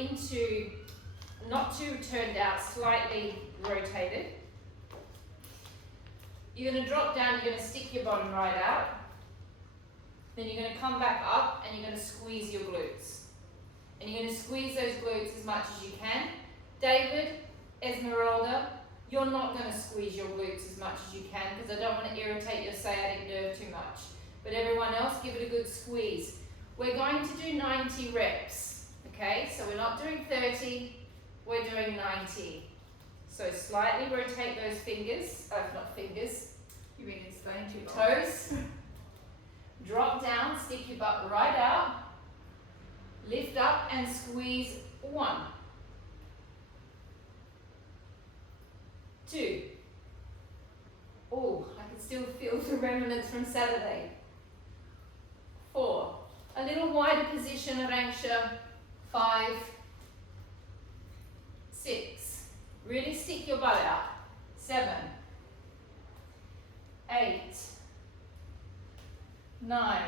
into, not too turned out, slightly rotated. You're going to drop down, you're going to stick your bottom right out. Then you're going to come back up and you're going to squeeze your glutes. And you're going to squeeze those glutes as much as you can. David, Esmeralda, you're not going to squeeze your glutes as much as you can because I don't want to irritate your sciatic nerve too much. But everyone else, give it a good squeeze. We're going to do 90 reps, okay? So we're not doing 30, we're doing 90. So slightly rotate those fingers, not fingers. You've been explaining to your toes. Drop down, stick your butt right out. Lift up and squeeze. 1, 2. Oh, I can still feel the remnants from Saturday. 4. A little wider position, Arangsha. 5, 6. Really stick your butt out. 7, 8, 9,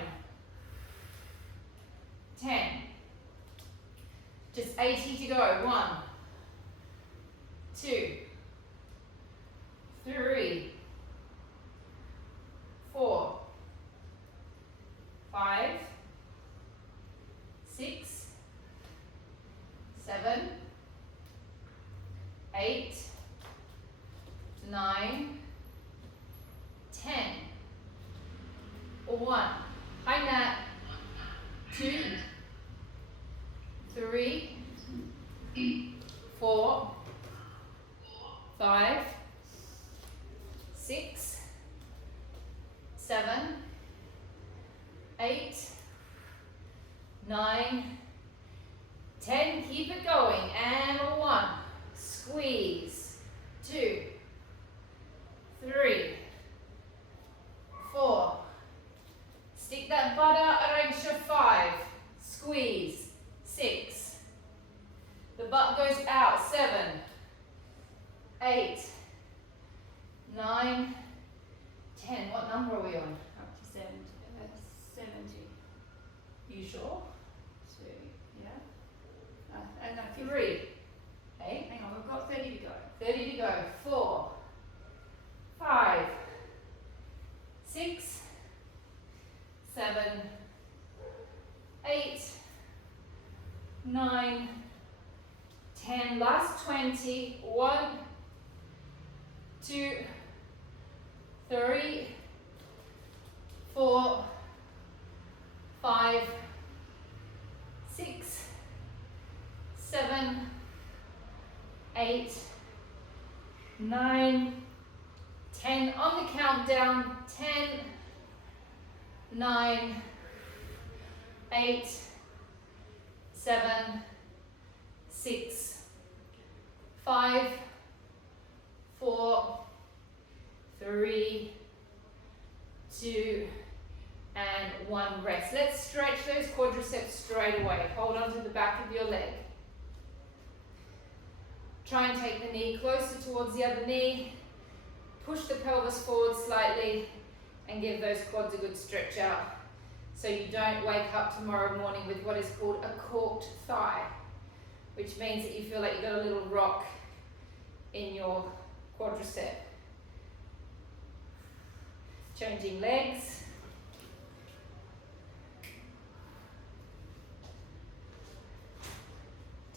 10. Just 80 to go. 1, 2, 3, 4, 5, 6, 7, 8, 9, 10. 1. High nat. 2, 3, 4, 5, 6, 7, 8, 9, 10. Keep it going. And 1. Squeeze. 2, 3, 4. Stick that butt out, Arangsha. 5. Squeeze. 6. The butt goes out. 7, 8, 9, 10. What number are we on? Up to 70. 70. You sure? 2, yeah. No, 3. Okay. Hang on, we've got 30 to go. 30 to go. 4, 5, 6, 7, 8, 9, 10. Last 20. 1, 2, 3, 4, 5, 6, 7, 8, 9, 10. On the countdown. 10, 9, 8, 7, 6, 5, 4, 3, 2, and 1. Rest. Let's stretch those quadriceps straight away. Hold on to the back of your leg. Try and take the knee closer towards the other knee. Push the pelvis forward slightly and give those quads a good stretch out so you don't wake up tomorrow morning with what is called a corked thigh, which means that you feel like you've got a little rock in your quadricep. Changing legs.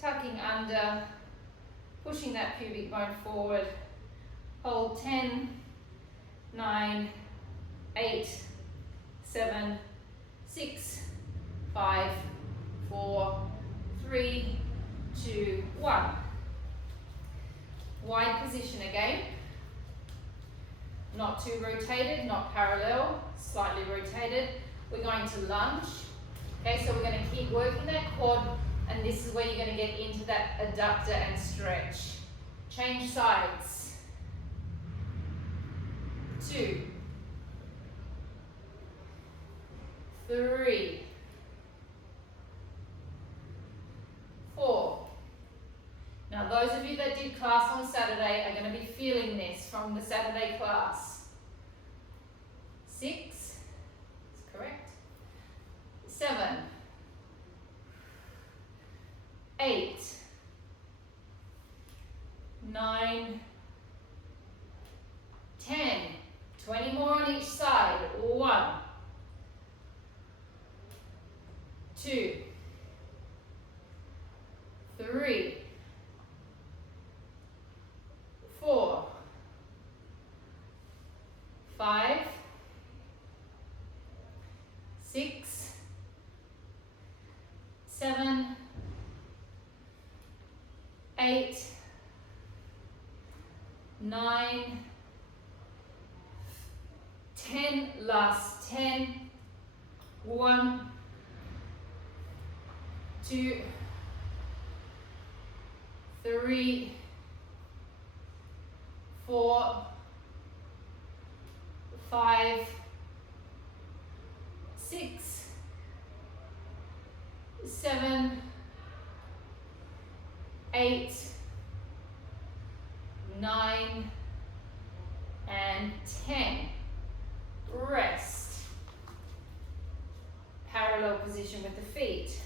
Tucking under, pushing that pubic bone forward. Hold 10, 9, 8, 7, 6, 5, 4, 3, 2, 1. Wide position again. Not too rotated, not parallel, slightly rotated. We're going to lunge. Okay, so we're going to keep working that quad, and this is where you're going to get into that adductor and stretch. Change sides. 2, 3, 4. Now those of you that did class on Saturday are going to be feeling this from the Saturday class. 6, that's correct. 7, 8, 8, 9, 10. 20 more on each side. 1, 2, 3, 4, 5, 6, 7, 8, 9, 10, last 10, 1, 2, 3, 4, 5, 6, 7, 8, 9, and 10. Rest. Parallel position with the feet.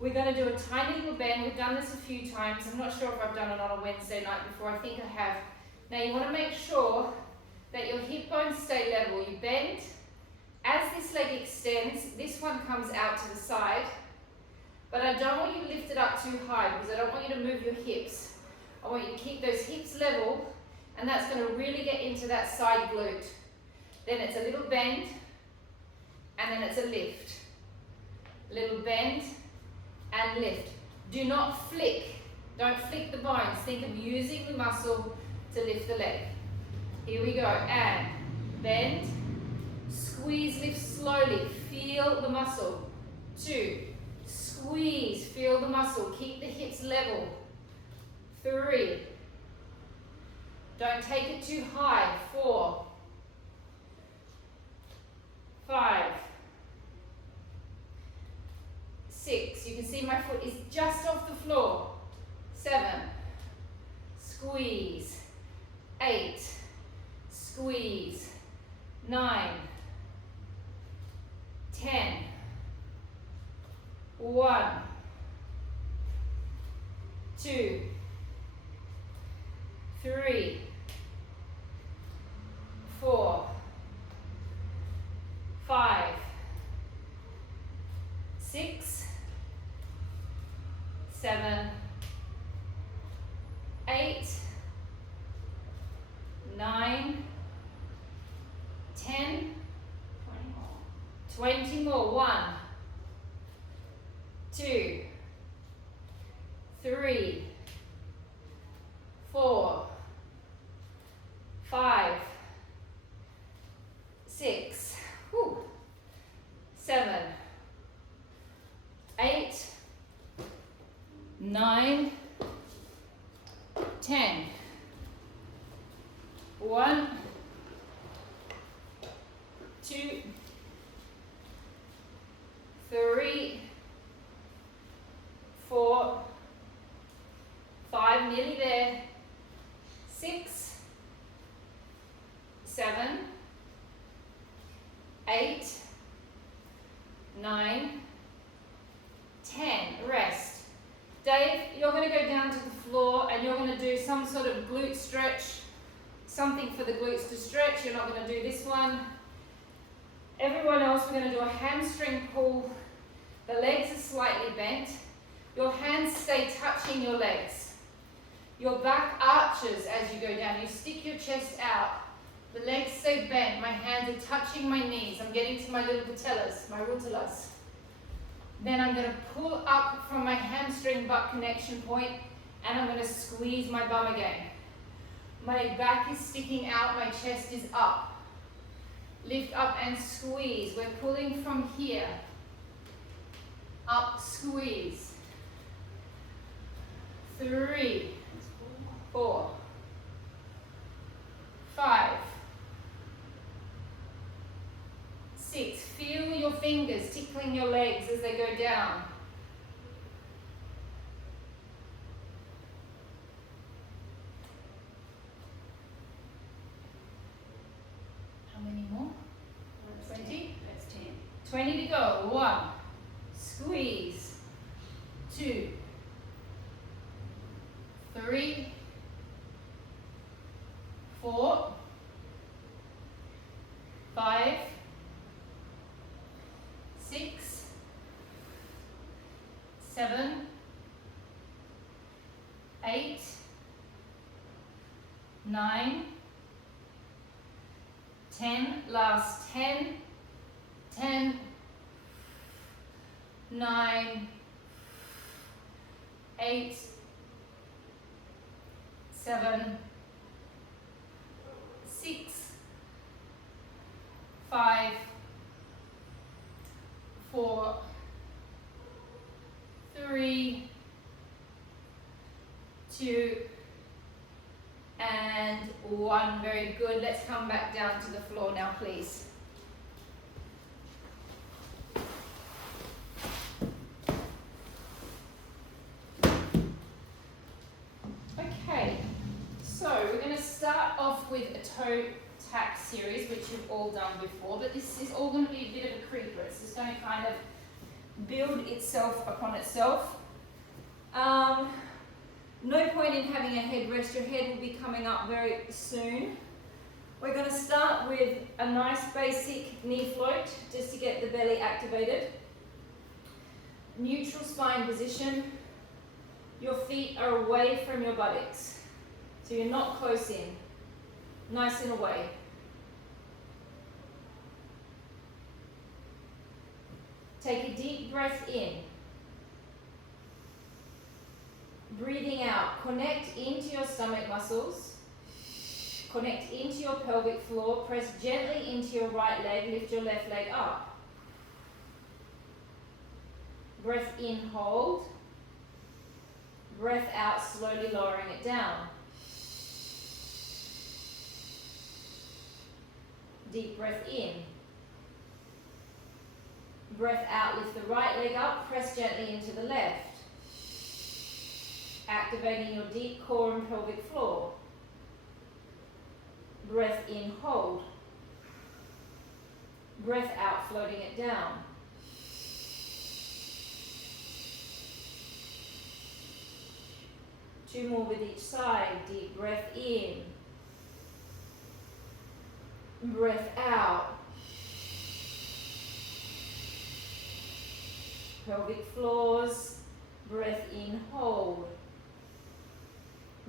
We're going to do a tiny little bend. We've done this a few times. I'm not sure if I've done it on a Wednesday night before. I think I have. Now you want to make sure that your hip bones stay level. You bend. As this leg extends, this one comes out to the side. But I don't want you to lift it up too high because I don't want you to move your hips. I want you to keep those hips level, and that's going to really get into that side glute. Then it's a little bend, and then it's a lift. Little bend and lift. Do not flick. Don't flick the bones. Think of using the muscle to lift the leg. Here we go. And bend, squeeze, lift slowly. Feel the muscle. 2, squeeze, feel the muscle. Keep the hips level. 3, don't take it too high. 4, 5, 6, you can see my foot is just off the floor. 7, squeeze. 8, squeeze. 9, 10, 1, 2, 3, 4, 5, 6, 7, 8, 9, 10, 20 more. 1, 2, 3, 4, 5, 6, 7, 8, 9, 10. 1, 2, 3, 4, 5, nearly there. 6, 7, 8, 9, 10. Rest. Dave, you're going to go down to the floor and you're going to do some sort of glute stretch, something for the glutes to stretch. You're not going to do this one. Everyone else, we're going to do a hamstring pull. The legs are slightly bent. Your hands stay touching your legs. Your back arches as you go down. You stick your chest out. The legs stay bent. My hands are touching my knees. I'm getting to my little patellas, my rutulas. Then I'm going to pull up from my hamstring butt connection point and I'm going to squeeze my bum again. My back is sticking out, my chest is up. Lift up and squeeze. We're pulling from here. Up, squeeze. 3, 4, 5, 6. Feel your fingers tickling your legs as they go down. How many more? 20? That's 10. 20 to go. 1, squeeze. 7, 8, 9, 10, last 10, 10, 9, 8, 7, 6, 5, 4, 3, 2, and 1. Very good. Let's come back down to the floor now, please. Okay, so we're going to start off with a toe tap series, which you've all done before, but this is all going to be a bit of a creeper. It's just going to kind of build itself upon itself. No point in having a head rest. Your head will be coming up very soon. We're going to start with a nice basic knee float just to get the belly activated. Neutral spine position. Your feet are away from your buttocks, so you're not close in. Nice and away. Take a deep breath in. Breathing out. Connect into your stomach muscles. Connect into your pelvic floor. Press gently into your right leg. Lift your left leg up. Breath in, hold. Breath out, slowly lowering it down. Deep breath in. Breath out, lift the right leg up, press gently into the left. Activating your deep core and pelvic floor. Breath in, hold. Breath out, floating it down. Two more with each side. Deep breath in. Breath out. Pelvic floors. Breath in, hold.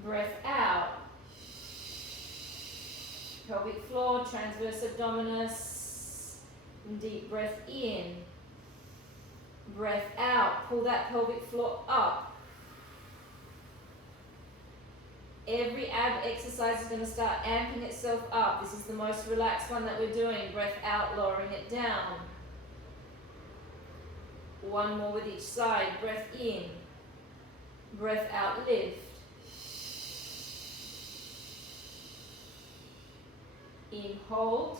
Breath out. Pelvic floor, transverse abdominis. Deep breath in. Breath out. Pull that pelvic floor up. Every ab exercise is going to start amping itself up. This is the most relaxed one that we're doing. Breath out, lowering it down. One more with each side. Breath in. Breath out, lift. In, hold.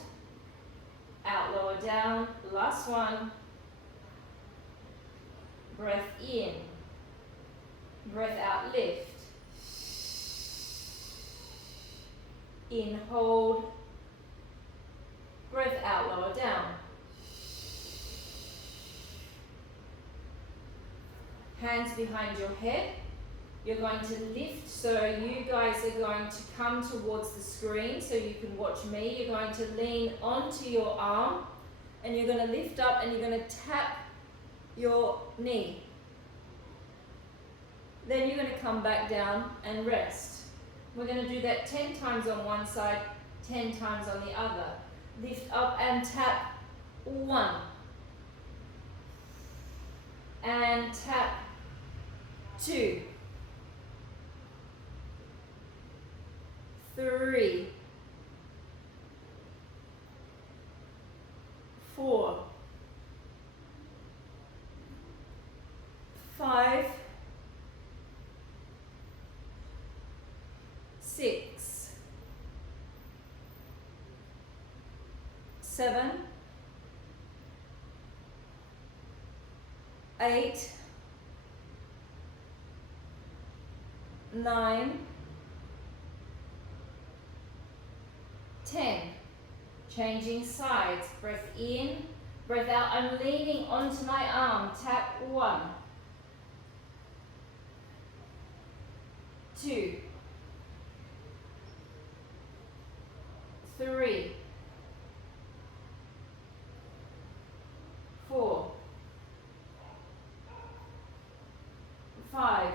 Out, lower down. Last one. Breath in. Breath out, lift. In, hold. Breath out, lower down. Hands behind your head. You're going to lift, so you guys are going to come towards the screen so you can watch me. You're going to lean onto your arm and you're going to lift up and you're going to tap your knee. Then you're going to come back down and rest. We're going to do that 10 times on one side, 10 times on the other. Lift up and tap. 1. And tap. 2. 3. 4. 5. 6. 7. 8. 9. 10. Changing sides. Breath in, breath out. I'm leaning onto my arm. Tap. 1. 2. 3. 4. 5,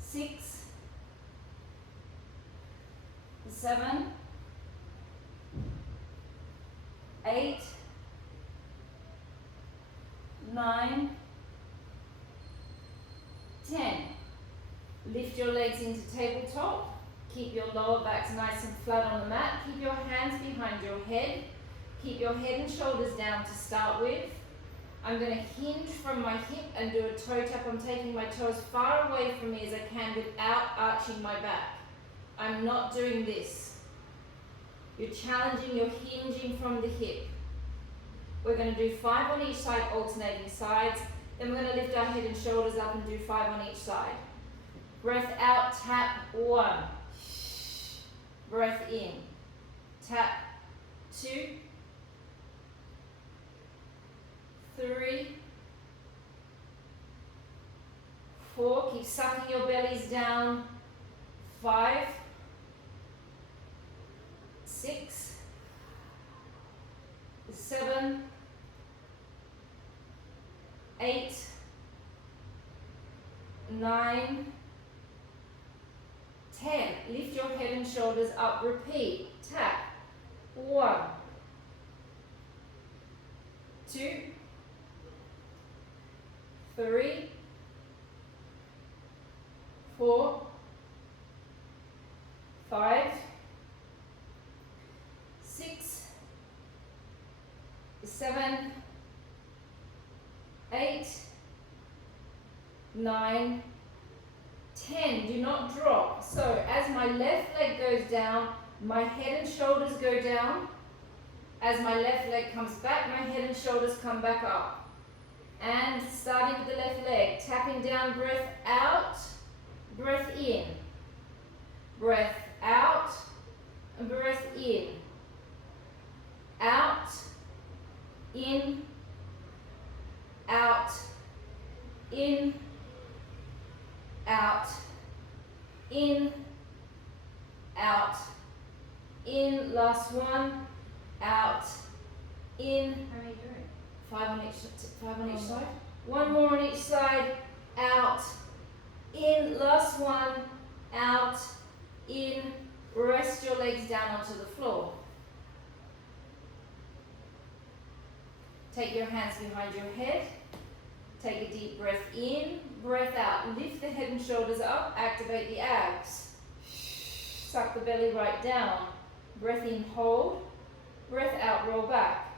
6, 7, 8, 9, 10. Lift your legs into tabletop. Keep your lower backs nice and flat on the mat. Keep your hands behind your head. Keep your head and shoulders down to start with. I'm going to hinge from my hip and do a toe tap. I'm taking my toes far away from me as I can without arching my back. I'm not doing this. You're challenging, you're hinging from the hip. We're going to do 5 on each side, alternating sides. Then we're going to lift our head and shoulders up and do 5 on each side. Breath out, tap, 1. Breath in, tap, 2, 3, 4. Keep sucking your bellies down. 5, 6, 7, 8, 9, 10. Lift your head and shoulders up. Repeat. Tap. 1, 2, 3, 4, 5, 6, 7, 8, 9, 10. Do not drop. So as my left leg goes down, my head and shoulders go down. As my left leg comes back, my head and shoulders come back up. And starting with the left leg, tapping down, breath out, breath in. Breath out, breath in. Out, in, out, in, out, in, out, in. Last one. Out, in. How are you doing? 5 on each side. 1 more on each side. Out, in. Last one. Out, in. Rest your legs down onto the floor. Take your hands behind your head. Take a deep breath in, breath out. Lift the head and shoulders up, activate the abs. Suck the belly right down. Breath in, hold. Breath out, roll back.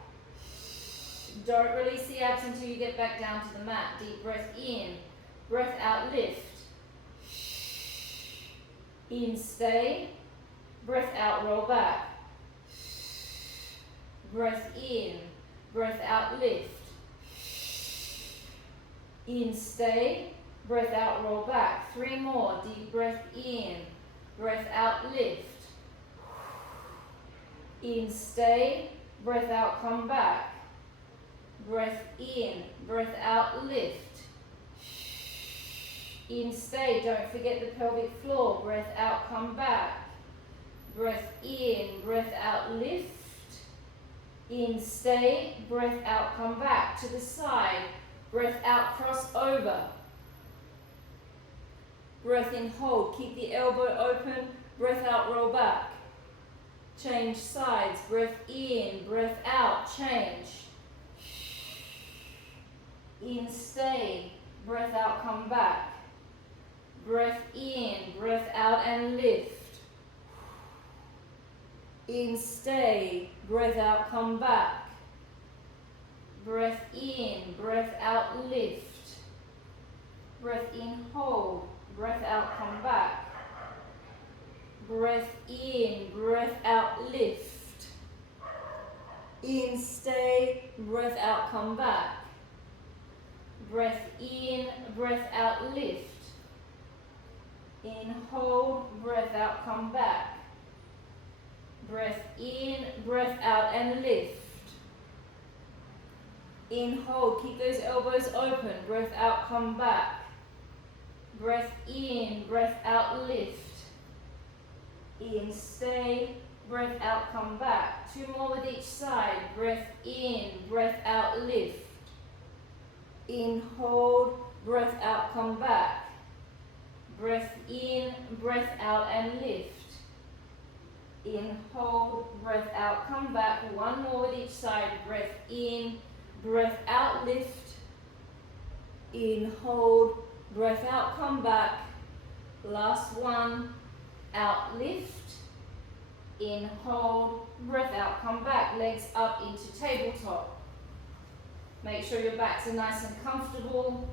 Don't release the abs until you get back down to the mat. Deep breath in, breath out, lift. In, stay. Breath out, roll back. Breath in, breath out, lift. In, stay. Breath out, roll back. 3 more. Deep breath in, breath out, lift. In, stay. Breath out, come back. Breath in, breath out, lift. In, stay. Don't forget the pelvic floor. Breath out, come back. Breath in, breath out, lift. In, stay. Breath out, come back. To the side. Breath out, cross over. Breath in, hold. Keep the elbow open. Breath out, roll back. Change sides. Breath in, breath out, change. In, stay. Breath out, come back. Breath in, breath out and lift. In, stay. Breath out, come back. Breath in, breath out, lift. Breath in, hold. Breath out, come back. Breath in, breath out, lift. In, stay. Breath out, come back. Breath in, breath out, lift. In, hold. Breath out, come back. Breath in, breath out and lift. In, hold. Keep those elbows open. Breath out, come back. Breath in, breath out, lift. In, stay. Breath out, come back. 2 more with each side. Breath in, breath out, lift. In, hold, breath out, come back. Breath in, breath out and lift. In, hold, breath out, come back. One more with each side. Breath in, breath out, lift. In, hold, breath out, come back. Last one, out, lift. In, hold, breath out, come back. Legs up into tabletop. Make sure your backs are nice and comfortable.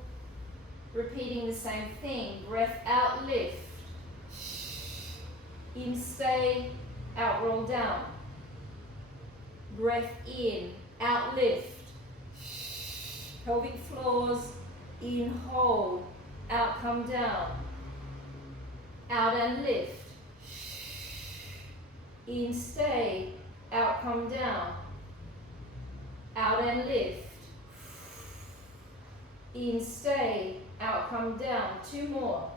Repeating the same thing. Breath out, lift. In, stay, out, roll down. Breath in, out, lift. Pelvic floors, in, hold, out, come down. Out and lift. In, stay, out, come down. Out and lift. In, stay, out, come down. Two more.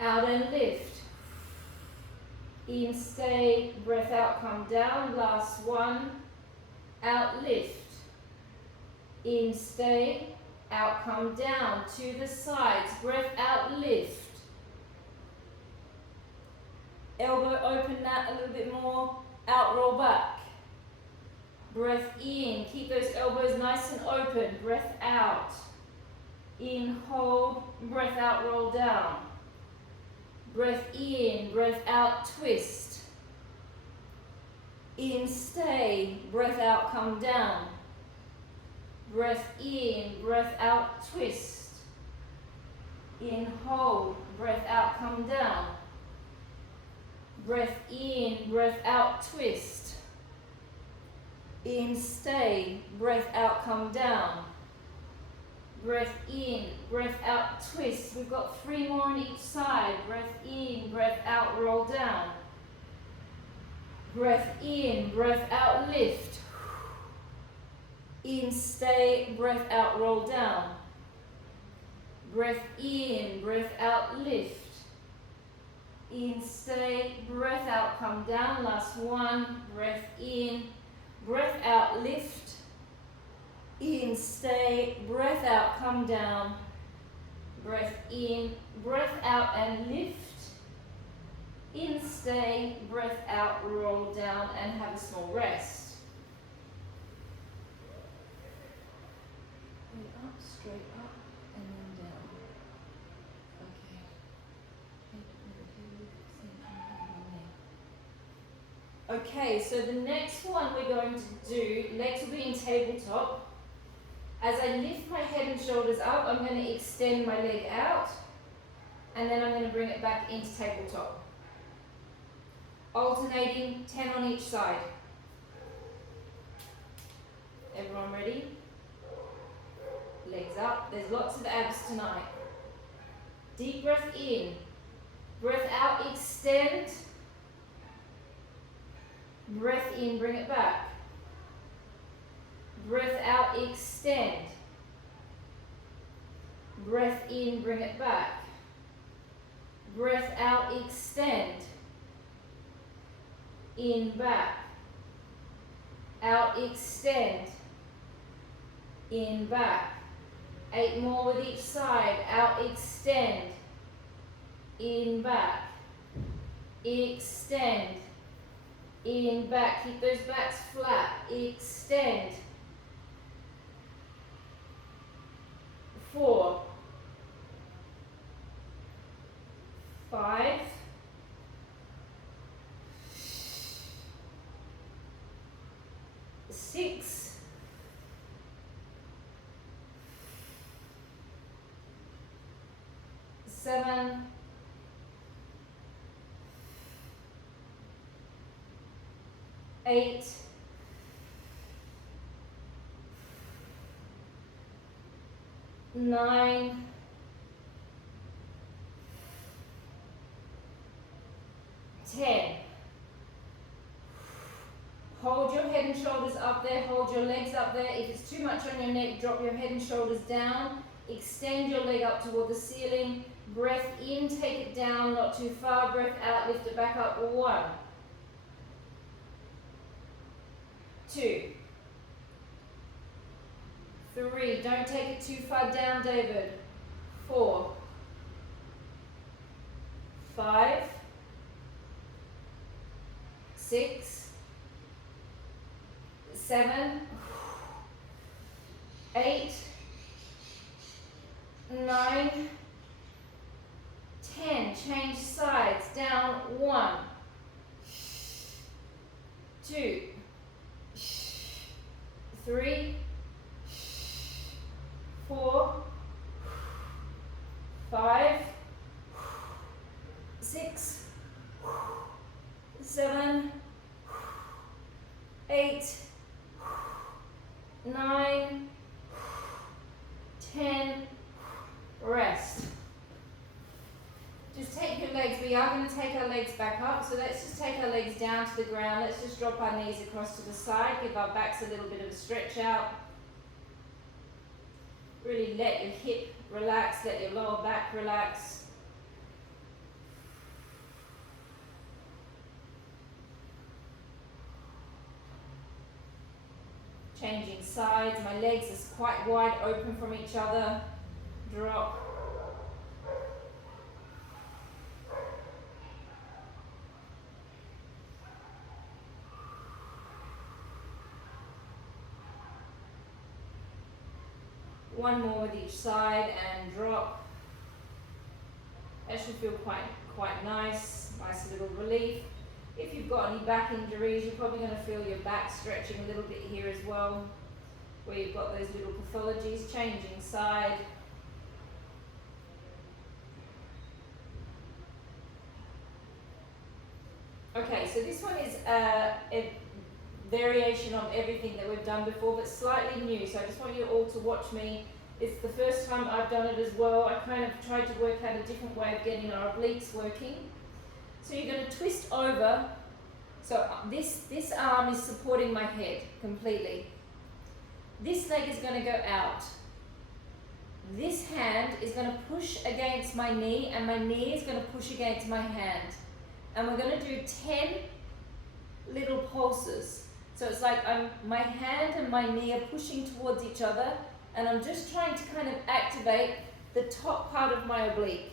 Out and lift. In, stay, breath out, come down. Last one. Out, lift. In, stay, out, come down. To the sides. Breath out, lift. Elbow open that a little bit more. Out, roll back. Breath in, keep those elbows nice and open. Breath out. In, hold, breath out, roll down. Breath in, breath out, twist. In, stay, breath out, come down. Breath in, breath out, twist. In, hold, breath out, come down. Breath in, breath out, twist. In, stay, breath out, come down. Breath in, breath out, twist. We've got 3 more on each side. Breath in, breath out, roll down. Breath in, breath out, lift. In, stay, breath out, roll down. Breath in, breath out, lift. In, stay, breath out, come down. Last one. Breath in, breath out, lift. In, stay, breath out, come down. Breath in, breath out and lift. In, stay, breath out, roll down and have a small rest. Up, straight up, and then down. Okay, so the next one we're going to do, legs will be in tabletop. As I lift my head and shoulders up, I'm going to extend my leg out, and then I'm going to bring it back into tabletop. Alternating 10 on each side. Everyone ready? Legs up. There's lots of abs tonight. Deep breath in. Breath out, extend. Breath in, bring it back. Breath out, extend. Breath in, bring it back. Breath out, extend. In, back. Out, extend. In, back. 8 more with each side. Out, extend. In, back. Extend. In, back. Keep those backs flat. Extend. 4, 5, 6, 7, 8, 9, 10. Hold your head and shoulders up there, hold your legs up there. If it's too much on your neck, drop your head and shoulders down. Extend your leg up toward the ceiling. Breath in, take it down, not too far. Breath out, lift it back up. 1, 2, 3, don't take it too far down, David. 4, 5, 6, 7, 8, 9, 10. Change sides. Down. 1, 2, 3, 4, 5, 6, 7, 8, 9, 10. Rest. Just take your legs. We are going to take our legs back up. So let's just take our legs down to the ground. Let's just drop our knees across to the side. Give our backs a little bit of a stretch out. Really let your hip relax. Let your lower back relax. Changing sides. My legs are quite wide open from each other. Drop. One more with each side and drop. That should feel quite nice. Nice little relief. If you've got any back injuries, you're probably going to feel your back stretching a little bit here as well, where you've got those little pathologies. Changing side. Okay, so this one is a variation of everything that we've done before, but slightly new. So I just want you all to watch me. It's the first time I've done it as well. I kind of tried to work out a different way of getting our obliques working. So you're going to twist over. So this arm is supporting my head completely. This leg is going to go out. This hand is going to push against my knee, and my knee is going to push against my hand. And we're going to do 10 little pulses. So it's like my hand and my knee are pushing towards each other, and I'm just trying to kind of activate the top part of my oblique.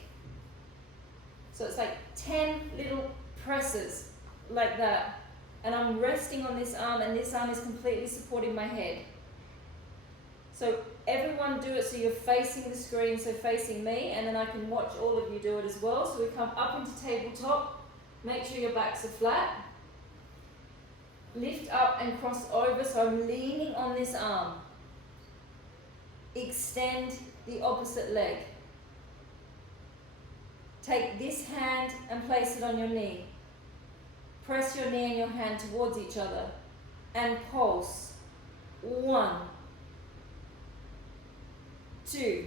So it's like 10 little presses like that. And I'm resting on this arm, and this arm is completely supporting my head. So everyone do it so you're facing the screen, so facing me, and then I can watch all of you do it as well. So we come up into tabletop. Make sure your backs are flat. Lift up and cross over, so I'm leaning on this arm. Extend the opposite leg. Take this hand and place it on your knee. Press your knee and your hand towards each other and pulse. 1, 2,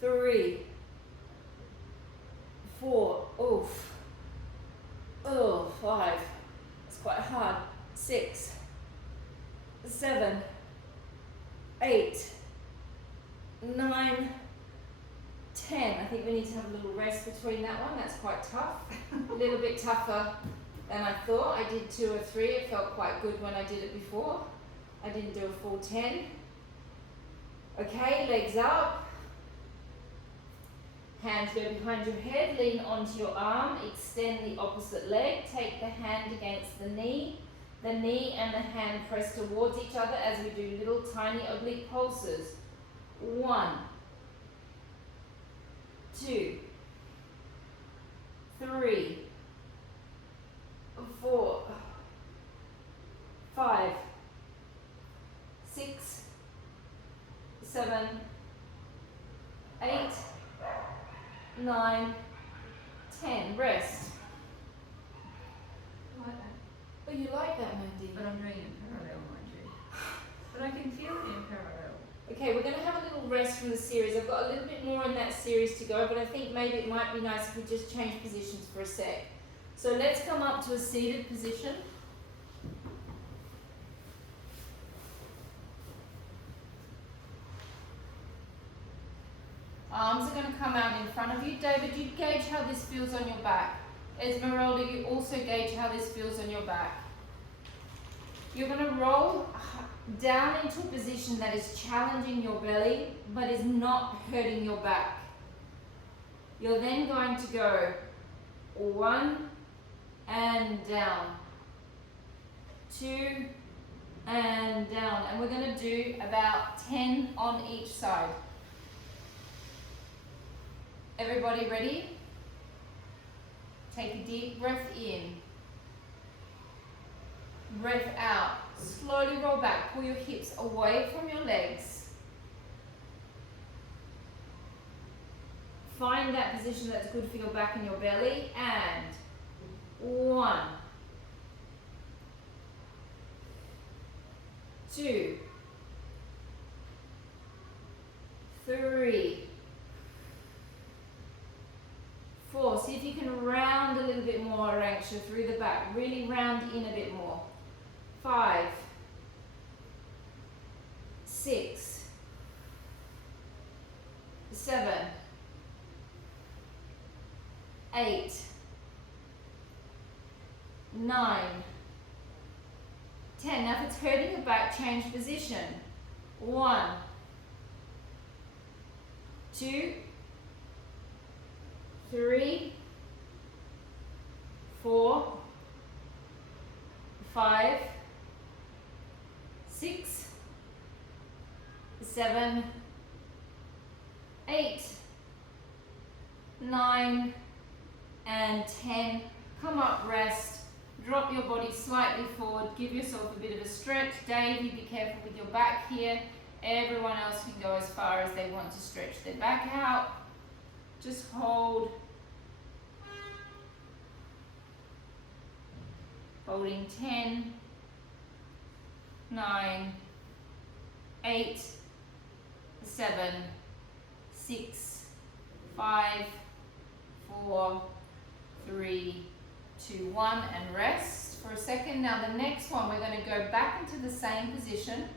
3, 4, oof. Oh, 5. It's quite hard. 6, 7, 8, 9, 10. I think we need to have a little rest between that one. That's quite tough. A little bit tougher than I thought. I did 2 or 3. It felt quite good when I did it before. I didn't do a full 10. Okay, legs up. Hands go behind your head, lean onto your arm, extend the opposite leg, take the hand against the knee and the hand press towards each other as we do little tiny oblique pulses. 1, 2, 3, 4, 5, 6, 7, 8, 9, 10. Rest. I like that. Oh, you like that, Mandy? But I'm doing it in parallel, mind you. But I can feel it in parallel. Okay, we're going to have a little rest from the series. I've got a little bit more in that series to go, but I think maybe it might be nice if we just change positions for a sec. So let's come up to a seated position. Arms are going to come out in front of you. David, you gauge how this feels on your back. Esmeralda, you also gauge how this feels on your back. You're going to roll down into a position that is challenging your belly but is not hurting your back. You're then going to go 1 and down, 2 and down, and we're going to do about 10 on each side. Everybody ready? Take a deep breath in, breath out, slowly roll back, pull your hips away from your legs. Find that position that's good for your back and your belly, and 1, 2, 3, 4. See if you can round a little bit more, Aranksha, through the back. Really round in a bit more. 5, 6, 7, 8, 9, 10. Now if it's hurting your back, change position. 1, 2, 3, 4, 5, 6, 7, 8, 9, and 10. Come up, rest. Drop your body slightly forward. Give yourself a bit of a stretch. Dave, you be careful with your back here. Everyone else can go as far as they want to stretch their back out. Just hold. Holding 10, 9, 8, 7, 6, 5, 4, 3, 2, 1, and rest for a second. Now the next one, we're going to go back into the same position,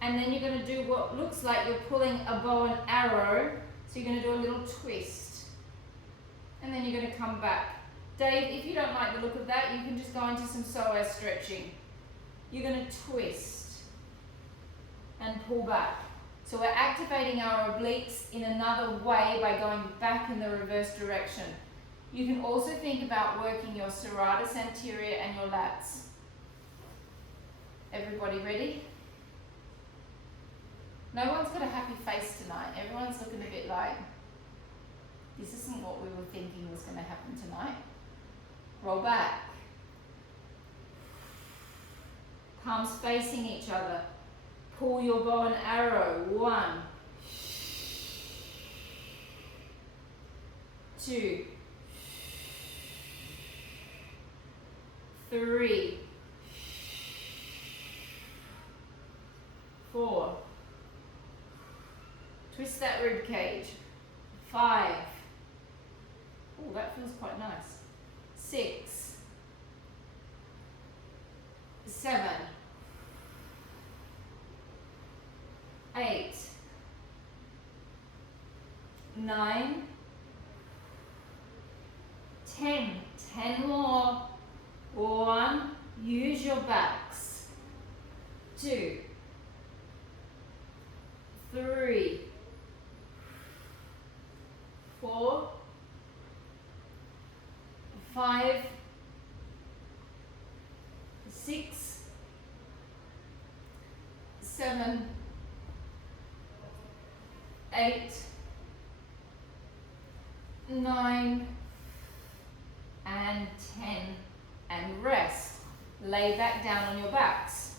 and then you're going to do what looks like you're pulling a bow and arrow. So you're going to do a little twist, and then you're going to come back. Dave, if you don't like the look of that, you can just go into some psoas stretching. You're going to twist and pull back. So we're activating our obliques in another way by going back in the reverse direction. You can also think about working your serratus anterior and your lats. Everybody ready? No one's got a happy face tonight. Everyone's looking a bit like, this isn't what we were thinking was going to happen tonight. Roll back. Palms facing each other. Pull your bow and arrow. 1, 2, 3, 4. Twist that rib cage. 5. Oh, that feels quite nice. 6, 7, 8, 9, 10. 10 more. 1. Use your backs. 2, 3, 4, 5, 6, 7, 8, 9, and 10. And rest. Lay back down on your backs.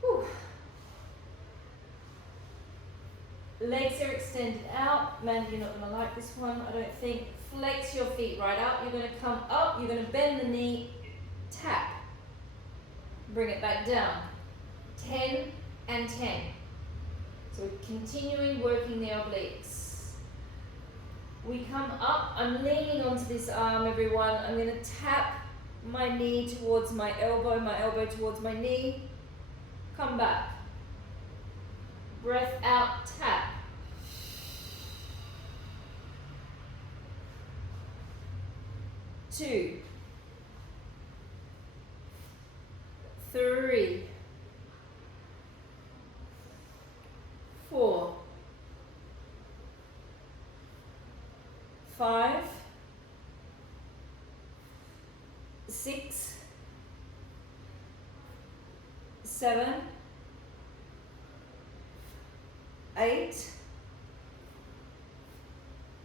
Whew. Legs are extended out. Mandy, you're not going to like this one, I don't think. Flex your feet right up. You're going to come up. You're going to bend the knee. Tap. Bring it back down. 10 and 10. So we're continuing working the obliques. We come up. I'm leaning onto this arm, everyone. I'm going to tap my knee towards my elbow towards my knee. Come back. Breath out, tap. Two, 5, 6, 7, 8,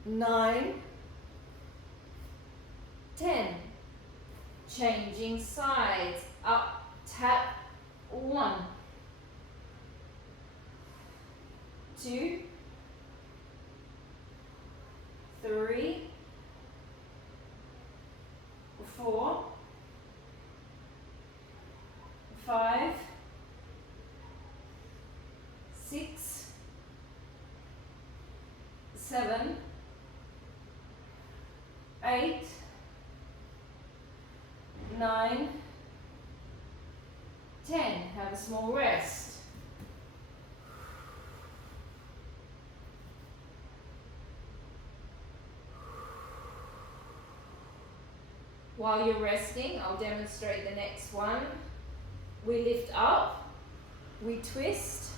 9, 10. Changing sides. Up, tap, 1, 2, 3, 4, 5, 6, 7, 8, 9, 10. Have a small rest. While you're resting, I'll demonstrate the next one. We lift up, we twist,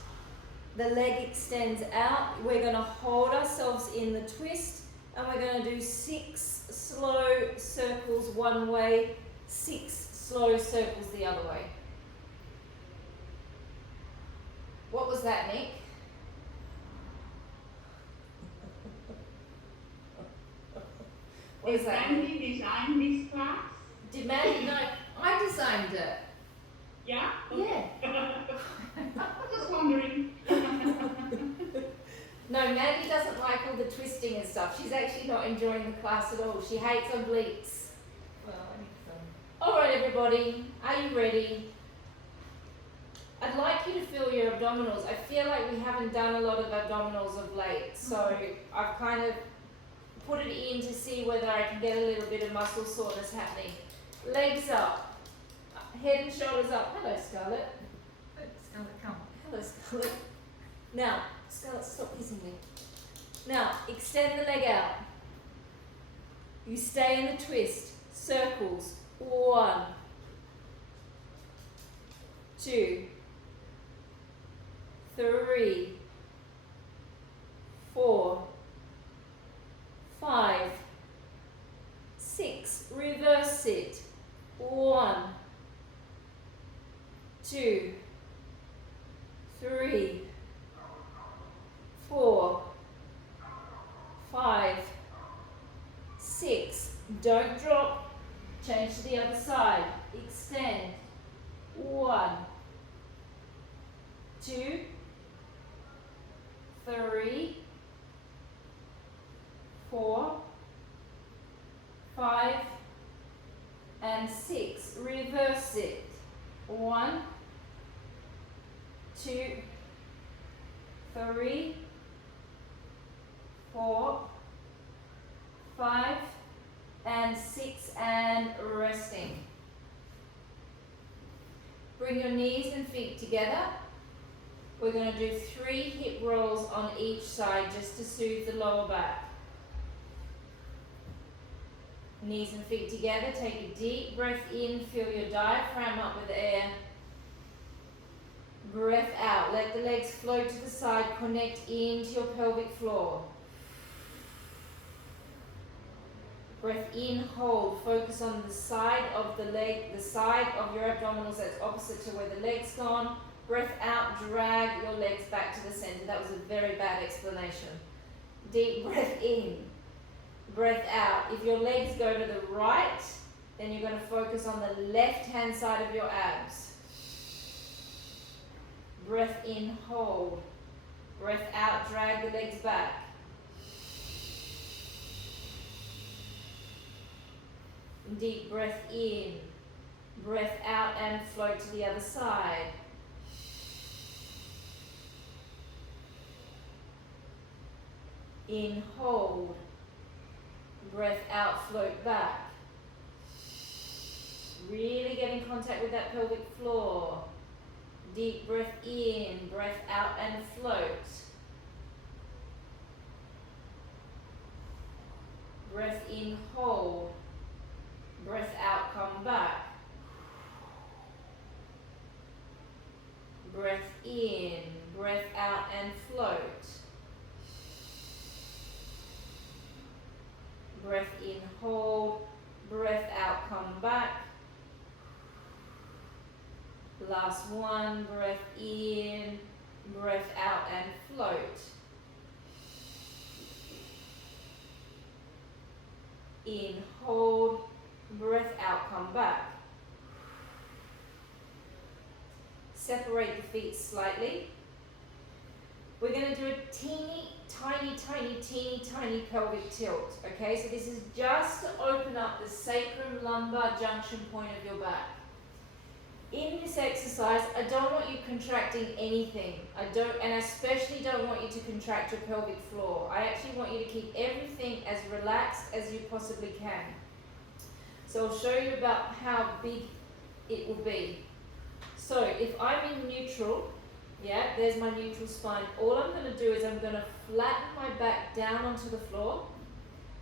the leg extends out. We're going to hold ourselves in the twist, and we're going to do 6 slow circles one way, 6 slow circles the other way. What was that, Nick? What is that? Did Mandy design this class? Did Mandy? No, I designed it. Yeah? Yeah. Just wondering. No, Mandy doesn't like all the twisting and stuff. She's actually not enjoying the class at all. She hates obliques. Well, I need some. Alright everybody, are you ready? I'd like you to feel your abdominals. I feel like we haven't done a lot of abdominals of late, so I've kind of put it in to see whether I can get a little bit of muscle soreness happening. Legs up, head and shoulders up. Hello Scarlett. Good, Scarlett, come. Hello Scarlett. Now, Scarlett, stop kissing me. Now, extend the leg out. You stay in the twist. Circles. 1, 2, 3, 4, 5, 6. Reverse it. 1, 2, 3, 4, 5, 6. Don't drop. Change to the other side. Extend. 1, 2, 3, 4, 5, and 6. Reverse it. 1, 2, 3, 4, 5, and 6, and resting. Bring your knees and feet together. We're going to do 3 hip rolls on each side just to soothe the lower back. Knees and feet together. Take a deep breath in. Fill your diaphragm up with air. Breath out. Let the legs float to the side. Connect into your pelvic floor. Breath in, hold. Focus on the side of the leg, the side of your abdominals that's opposite to where the leg's gone. Breath out, drag your legs back to the center. That was a very bad explanation. Deep breath in. Breath out. If your legs go to the right, then you're going to focus on the left-hand side of your abs. Breath in, hold. Breath out, drag the legs back. Deep breath in. Breath out and float to the other side. In, hold. Breath out, float back. Really get in contact with that pelvic floor. Deep breath in, breath out and float. Breath in, hold. Breath out, come back. Breath in, breath out and float. breath in, hold, breath out, come back. Last one, breath in, breath out and float. In, hold, breath out, come back. Separate the feet slightly. We're going to do a teeny tiny pelvic tilt. Okay, so this is just to open up the sacrum lumbar junction point of your back. In this exercise, I don't want you contracting anything. And I especially don't want you to contract your pelvic floor. I actually want you to keep everything as relaxed as you possibly can. So I'll show you about how big it will be. So if I'm in neutral, yeah, there's my neutral spine. All I'm going to do is I'm going to flatten my back down onto the floor,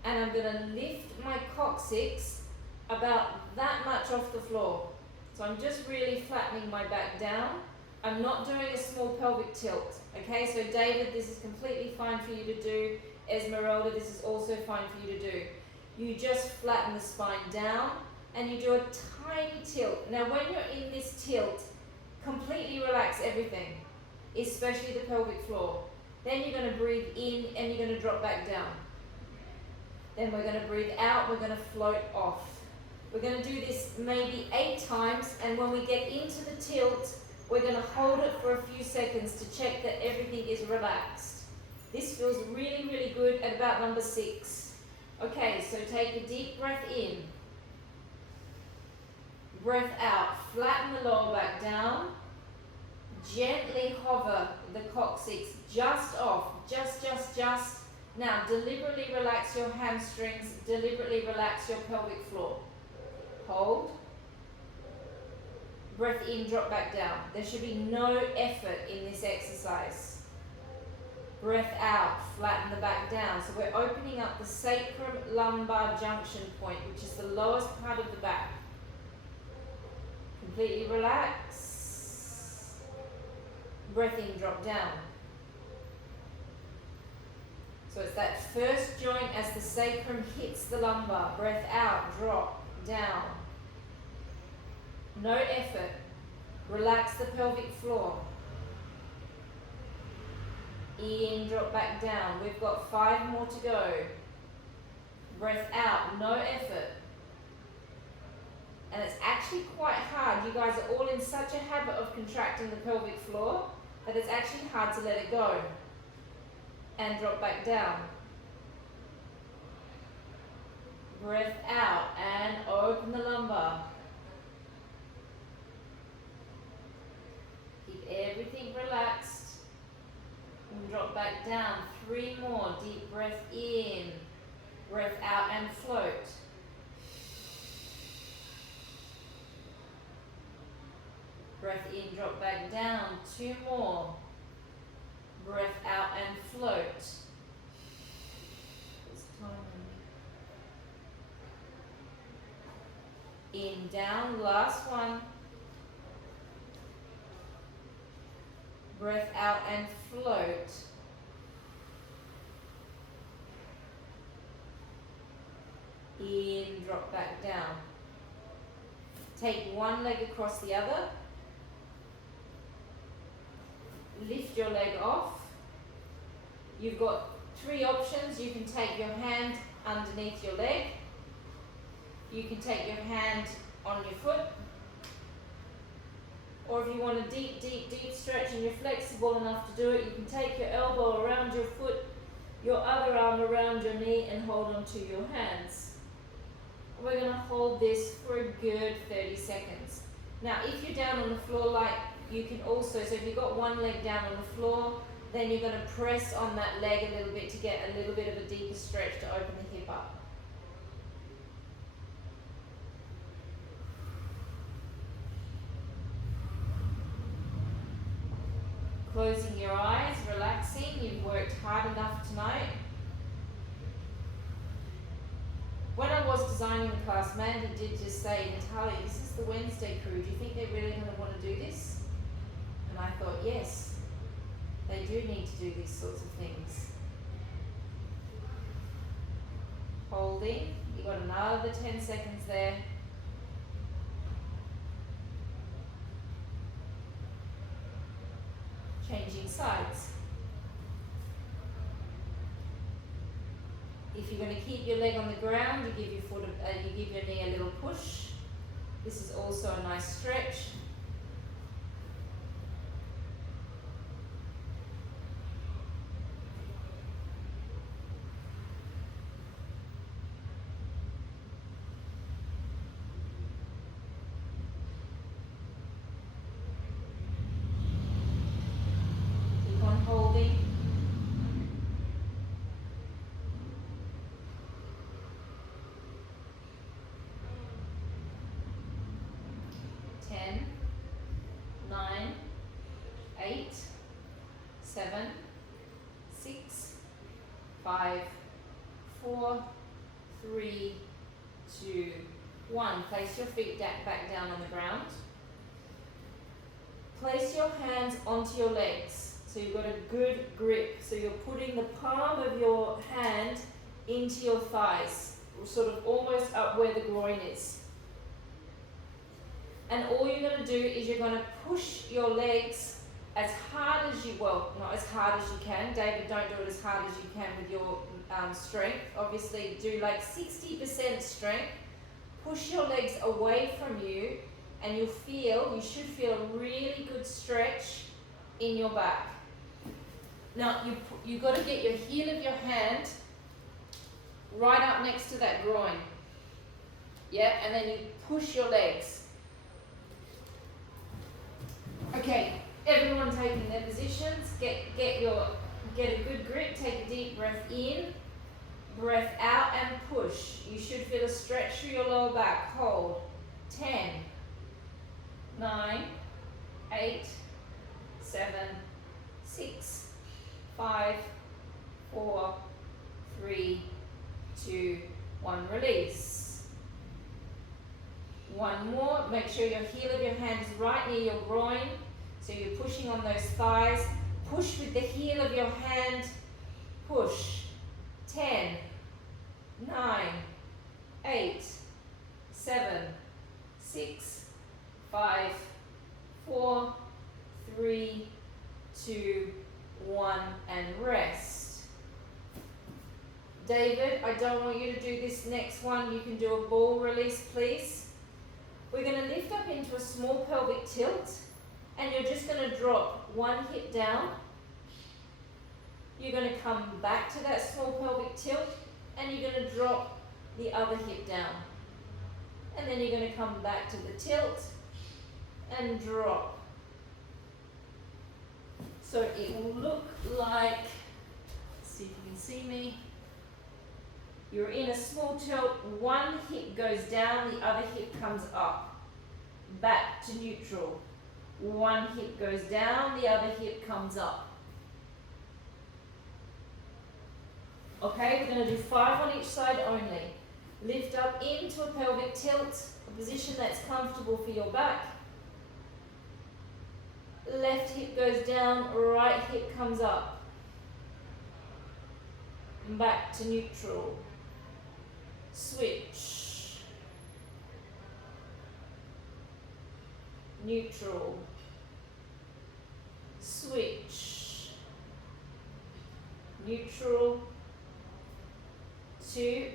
and I'm going to lift my coccyx about that much off the floor. So I'm just really flattening my back down. I'm not doing a small pelvic tilt. Okay, so David, this is completely fine for you to do. Esmeralda, this is also fine for you to do. You just flatten the spine down and you do a tiny tilt. Now when you're in this tilt, completely relax everything, especially the pelvic floor. Then you're going to breathe in and you're going to drop back down. Then we're going to breathe out, we're going to float off. We're going to do this maybe 8 times, and when we get into the tilt, we're going to hold it for a few seconds to check that everything is relaxed. This feels really, really good at about number 6. Okay, so take a deep breath in. Breath out, flatten the lower back down. Gently hover the coccyx just off, just. Now deliberately relax your hamstrings, deliberately relax your pelvic floor. Hold. Breath in, drop back down. There should be no effort in this exercise. Breath out, flatten the back down. So we're opening up the sacrum lumbar junction point, which is the lowest part of the back. Completely relax. Breath in, drop down. So it's that first joint as the sacrum hits the lumbar. Breath out, drop down. No effort. Relax the pelvic floor. In, drop back down. We've got 5 more to go. Breath out, no effort. And it's actually quite hard. You guys are all in such a habit of contracting the pelvic floor that it's actually hard to let it go. And drop back down. Breath out and open the lumbar. Keep everything relaxed. And drop back down. 3 more. Deep breath in. Breath out and float. Breath in, drop back down. 2 more. Breath out and float. It's time. In, down, last one. Breath out and float. In, drop back down. Take one leg across the other. Lift your leg off. You've got 3 options. You can take your hand underneath your leg. You can take your hand on your foot. Or if you want a deep stretch and you're flexible enough to do it, you can take your elbow around your foot, your other arm around your knee, and hold on to your hands. We're going to hold this for a good 30 seconds. Now, if you're down on the floor, like you can also, so if you've got one leg down on the floor, then you're going to press on that leg a little bit to get a little bit of a deeper stretch to open the hip up. Closing your eyes, relaxing. You've worked hard enough tonight. When I was designing the class, Mandy did just say, Natalia, this is the Wednesday crew. Do you think they're really going to want to do this? And I thought, yes, they do need to do these sorts of things. Holding. You've got another 10 seconds there. Changing sides. If you're going to keep your leg on the ground, you give your knee a little push. This is also a nice stretch. Keep on holding. Seven, 6, 5, 4, 3, 2, 1. Place your feet back down on the ground. Place your hands onto your legs so you've got a good grip. So you're putting the palm of your hand into your thighs, sort of almost up where the groin is. And all you're going to do is you're going to push your legs as hard as you, well, not as hard as you can. David, don't do it as hard as you can with your strength. Obviously, do like 60% strength. Push your legs away from you, and you should feel a really good stretch in your back. Now, you've got to get your heel of your hand right up next to that groin. Yeah, and then you push your legs. Okay. Everyone taking their positions, get a good grip, take a deep breath in, breath out and push. You should feel a stretch through your lower back. Hold. 10, 9, 8, 7, 6, 5, 4, 3, 2, 1. Release. One more. Make sure your heel of your hand is right near your groin. So you're pushing on those thighs. Push with the heel of your hand. Push. 10, 9, 8, 7, 6, 5, 4, 3, 2, 1, and rest. David, I don't want you to do this next one. You can do a ball release, please. We're going to lift up into a small pelvic tilt. And you're just going to drop one hip down. You're going to come back to that small pelvic tilt, and you're going to drop the other hip down. And then you're going to come back to the tilt and drop. So it will look like, let's see if you can see me. You're in a small tilt, one hip goes down, the other hip comes up. Back to neutral. One hip goes down, the other hip comes up. Okay, we're going to do 5 on each side only. Lift up into a pelvic tilt, a position that's comfortable for your back. Left hip goes down, right hip comes up. Back to neutral. Switch. Neutral. Switch. Neutral. 2,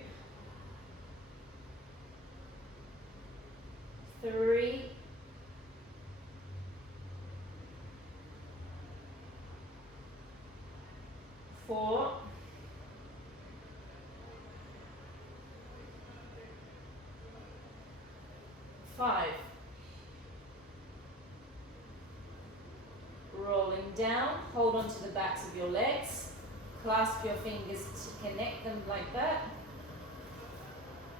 3, 4, 5. Rolling down, hold on to the backs of your legs, clasp your fingers to connect them like that.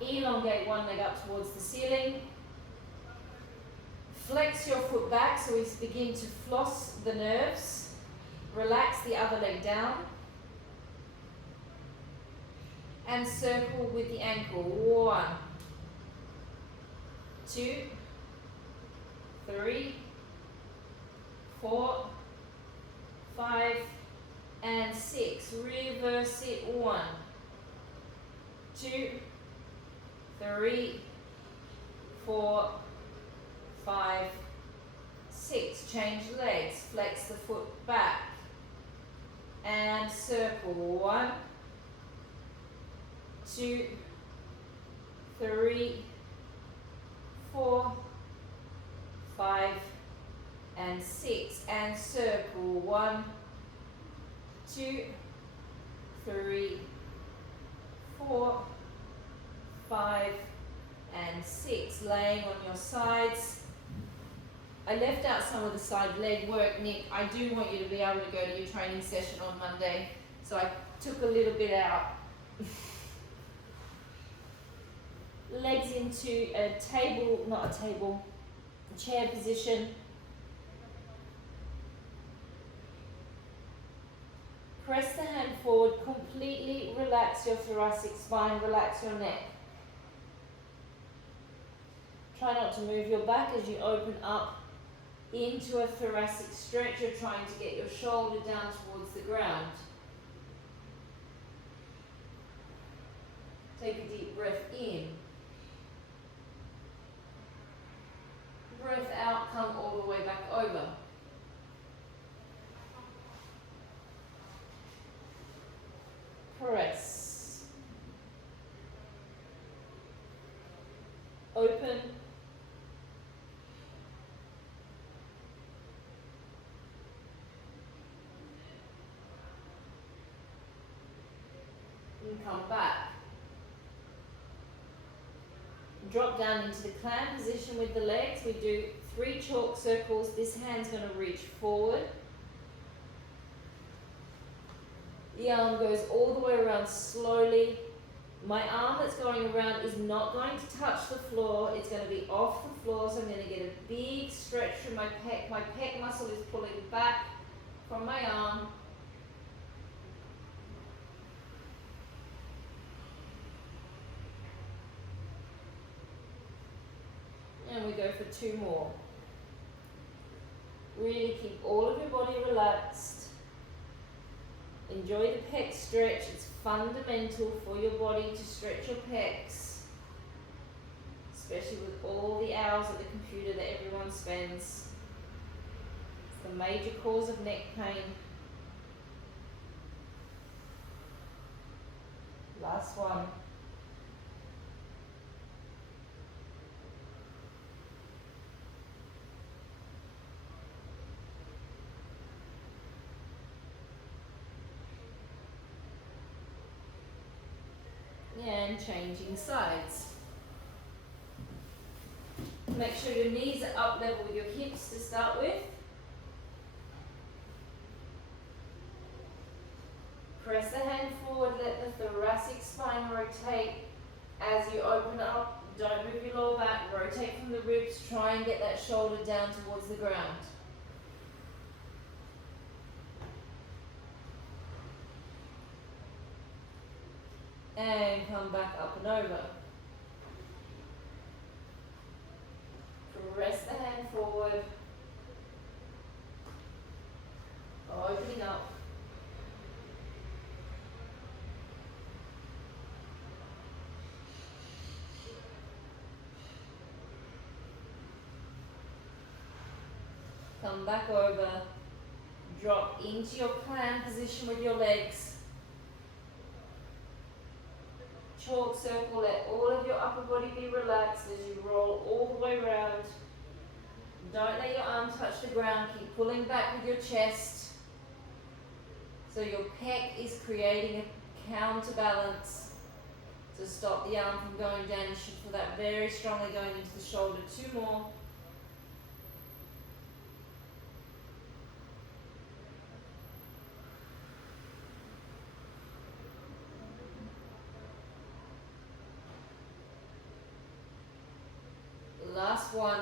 Elongate one leg up towards the ceiling. Flex your foot back so we begin to floss the nerves. Relax the other leg down. And circle with the ankle. 1, 2, 3, 4, 5, and 6. Reverse it. 1, 2, 3, 4, 5, 6. Change legs. Flex the foot back. And circle. 1, 2, 3, 4, 5, and 6. And circle. 1, 2, 3, 4, 5, and 6. Laying on your sides. I left out some of the side leg work, Nick. I do want you to be able to go to your training session on Monday, so I took a little bit out. Legs into a table, not a table, chair position. Press the hand forward, completely relax your thoracic spine, relax your neck. Try not to move your back as you open up into a thoracic stretch. You're trying to get your shoulder down towards the ground. Take a deep breath in. Breath out, come all the way back over. Press. Open. And come back. Drop down into the clam position with the legs. We do 3 chalk circles. This hand's going to reach forward. The arm goes all the way around slowly. My arm that's going around is not going to touch the floor. It's going to be off the floor, so I'm going to get a big stretch from my pec. My pec muscle is pulling back from my arm. And we go for 2 more. Really keep all of your body relaxed. Enjoy the pec stretch. It's fundamental for your body to stretch your pecs, especially with all the hours at the computer that everyone spends. It's the major cause of neck pain. Last one. And changing sides. Make sure your knees are up level with your hips to start with. Press the hand forward, let the thoracic spine rotate as you open up. Don't move your lower back, rotate from the ribs, try and get that shoulder down towards the ground. And come back up and over. Press the hand forward. Opening up. Come back over. Drop into your clam position with your legs. Chalk circle, let all of your upper body be relaxed as you roll all the way around. Don't let your arm touch the ground, keep pulling back with your chest. So your pec is creating a counterbalance to stop the arm from going down. You should feel that very strongly going into the shoulder. 2 more. Last one.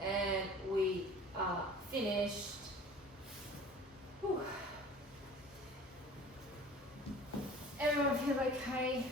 And we are finished. Whew. Everyone feel okay?